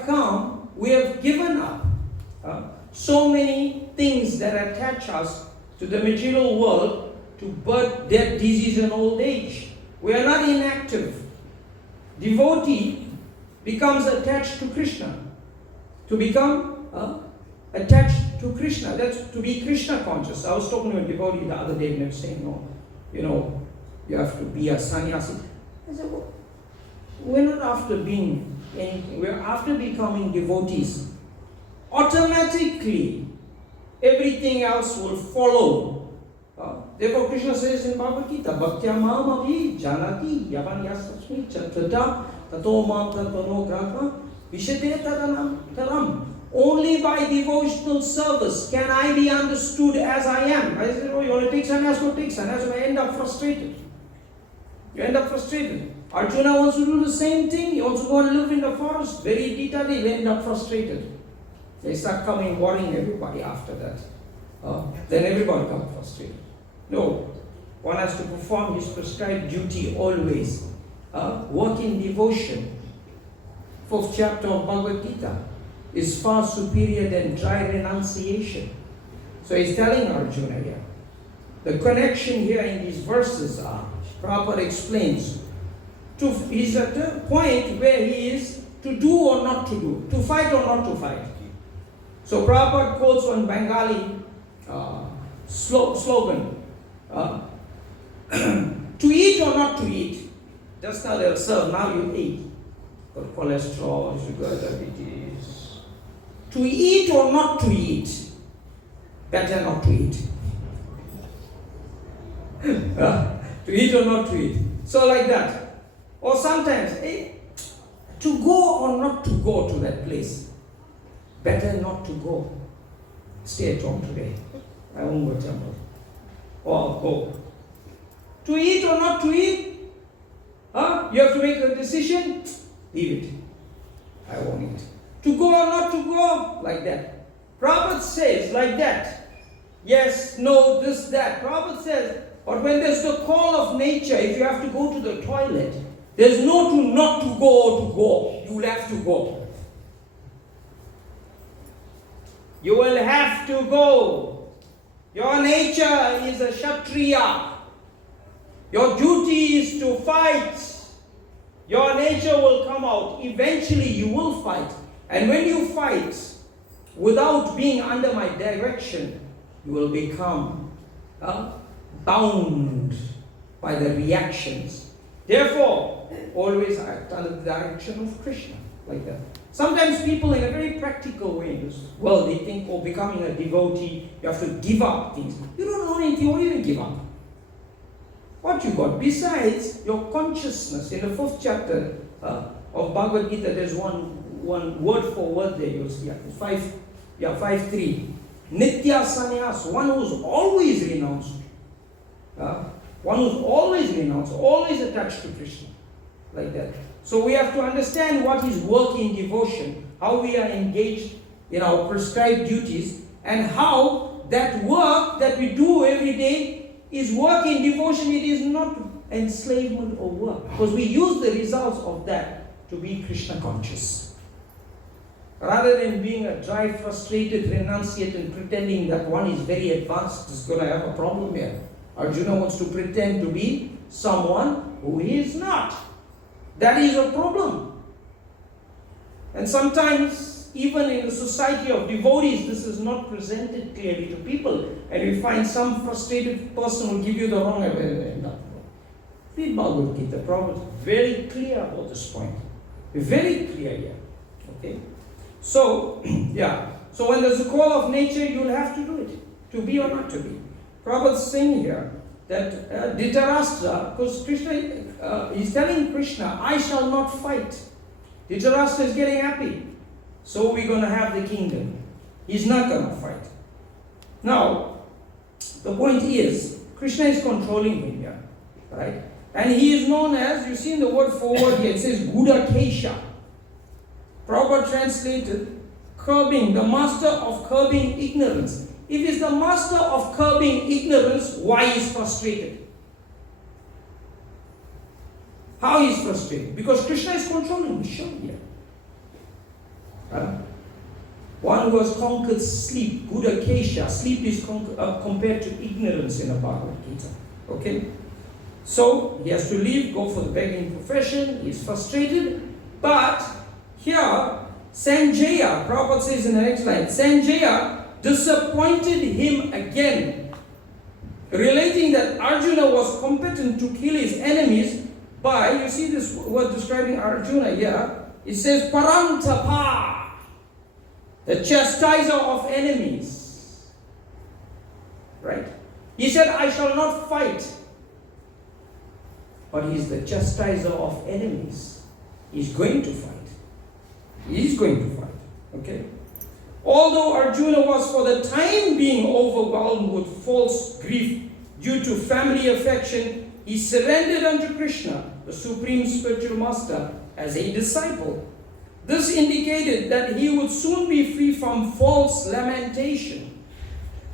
come, we have given up so many things that attach us to the material world, to birth, death, disease, and old age. We are not inactive. Devotee becomes attached to Krishna. To become attached to Krishna, that's to be Krishna conscious. I was talking to a devotee the other day and they were saying, no, you have to be a sannyasi. I said, well, we're not after being anything. We're after becoming devotees. Automatically, everything else will follow. Therefore, Krishna says in Bhagavad Gita, Bhaktya mamavi janati yavan yasasmi chatrata tato mam tatano graka vishate taram. Only by devotional service can I be understood as I am. I said, you want to take sannyas, go take sannyas. You end up frustrated. You end up frustrated. Arjuna wants to do the same thing. He wants to go and live in the forest. Very detached, he end up frustrated. They start coming, worrying everybody after that. Then everybody becomes frustrated. No. One has to perform his prescribed duty always. Work in devotion. 4th chapter of Bhagavad Gita is far superior than dry renunciation. So he's telling Arjuna here. The connection here in these verses are, Prabhupada explains, he's at a point where he is to do or not to do, to fight or not to fight. So Prabhupada quotes one Bengali slogan, to eat or not to eat. Just now they'll serve, now you eat. Got cholesterol, sugar, diabetes. To eat or not to eat, better not to eat. To eat or not to eat. So like that. Or sometimes, to go or not to go to that place. Better not to go. Stay at home today. I won't go to temple. Or go. To eat or not to eat? You have to make a decision. Leave it. I won't eat. To go or not to go? Like that. Prabhupada says like that. Yes, no, this, that. Prabhupada says, but when there's the call of nature, if you have to go to the toilet, there's no to not to go or to go. You will have to go. You will have to go. Your nature is a Kshatriya. Your duty is to fight. Your nature will come out. Eventually you will fight. And when you fight, without being under my direction, you will become bound by the reactions. Therefore, always act under the direction of Krishna, like that. Sometimes people in a very practical way in this world, they think, becoming a devotee, you have to give up things. You don't know anything, what do you give up? What you got? Besides your consciousness, in the 4th chapter of Bhagavad Gita, there's one word for word there, you'll see. 5.3. Nitya sannyas, one who's always renounced. One who's always renounced, always attached to Krishna. Like that. So we have to understand what is work in devotion, how we are engaged in our prescribed duties, and how that work that we do every day is work in devotion. It is not enslavement or work. Because we use the results of that to be Krishna conscious. Rather than being a dry, frustrated renunciate and pretending that one is very advanced, is going to have a problem here. Arjuna wants to pretend to be someone who he is not. That is a problem. And sometimes, even in the society of devotees, this is not presented clearly to people. And we find some frustrated person will give you the wrong evidence. Read Bhagavad Gita. The Prophet is very clear about this point. Very clear here. Okay? So, So when there's a call of nature, you'll have to do it. To be or not to be. Prabhupada is saying here that Dhritarashtra, because Krishna, he's telling Krishna, I shall not fight. Dhritarashtra is getting happy. So we're going to have the kingdom. He's not going to fight. Now, the point is, Krishna is controlling him here. Right? And he is known as, you see in the word forward here, it says Gudakesha. Prabhupada translated, curbing, the master of curbing ignorance. If he's the master of curbing ignorance, why is frustrated? How is frustrated? Because Krishna is controlling him, shown here. One who has conquered sleep, good acacia. Sleep is compared to ignorance in a Bhagavad Gita. Okay? So, he has to leave, go for the begging profession. He's frustrated. But, here, Sanjaya, Prabhupada says in the next line, Sanjaya disappointed him again, relating that Arjuna was competent to kill his enemies by, you see this word describing Arjuna here, it says Parantapa, the chastiser of enemies. Right? He said, I shall not fight. But he's the chastiser of enemies. He's going to fight. He's going to fight. Okay? Although Arjuna was for the time being overwhelmed with false grief due to family affection, he surrendered unto Krishna, the supreme spiritual master, as a disciple. This indicated that he would soon be free from false lamentation,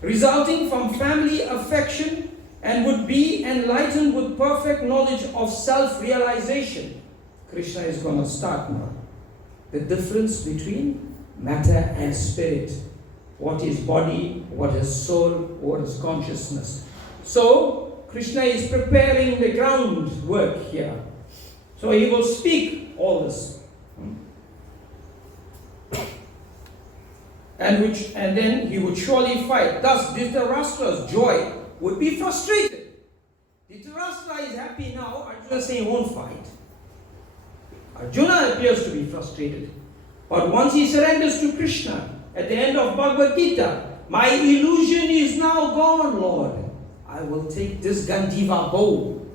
resulting from family affection, and would be enlightened with perfect knowledge of self-realization. Krishna is going to start now. The difference between matter and spirit. What is body, what is soul, what is consciousness. So, Krishna is preparing the groundwork here. So he will speak all this. And then he would surely fight. Thus, Dhritarashtra's joy would be frustrated. Dhritarashtra is happy now. Arjuna saying he won't fight. Arjuna appears to be frustrated. But once he surrenders to Krishna, at the end of Bhagavad Gita, my illusion is now gone, Lord. I will take this Gandiva bow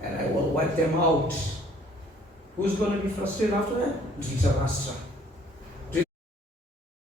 and I will wipe them out. Who's going to be frustrated after that? Dhritarashtra.